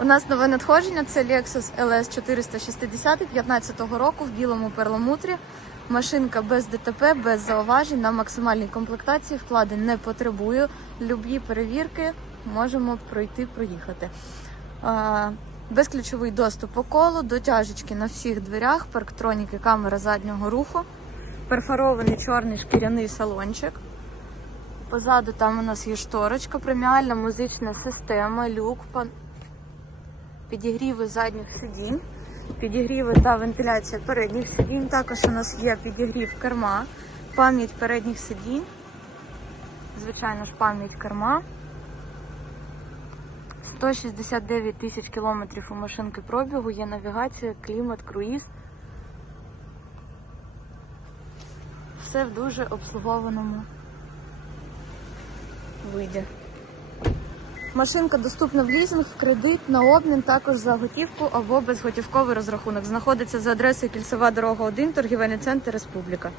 У нас нове надходження це Lexus LS 460 15-го року в білому перламутрі. Машинка без ДТП, без зауважень на максимальній комплектації. Вкладень не потребує. Любі перевірки можемо пройти, проїхати. Безключовий доступ по колу, дотяжечки на всіх дверях, парктроніки, камера заднього руху, перфорований чорний шкіряний салончик. Позаду там у нас є шторочка, преміальна музична система, люк, підігріви задніх сидінь, підігріви та вентиляція передніх сидінь. Також у нас є підігрів керма, пам'ять передніх сидінь. Звичайно ж, пам'ять керма. 169 тисяч кілометрів у машинки пробігу, є навігація, клімат, круїз. Все в дуже обслугованому виді. Машинка доступна в лізинг, кредит, на обмін, також за готівку або безготівковий розрахунок. Знаходиться за адресою Кільцева дорога 1, торгівельний центр Республіка.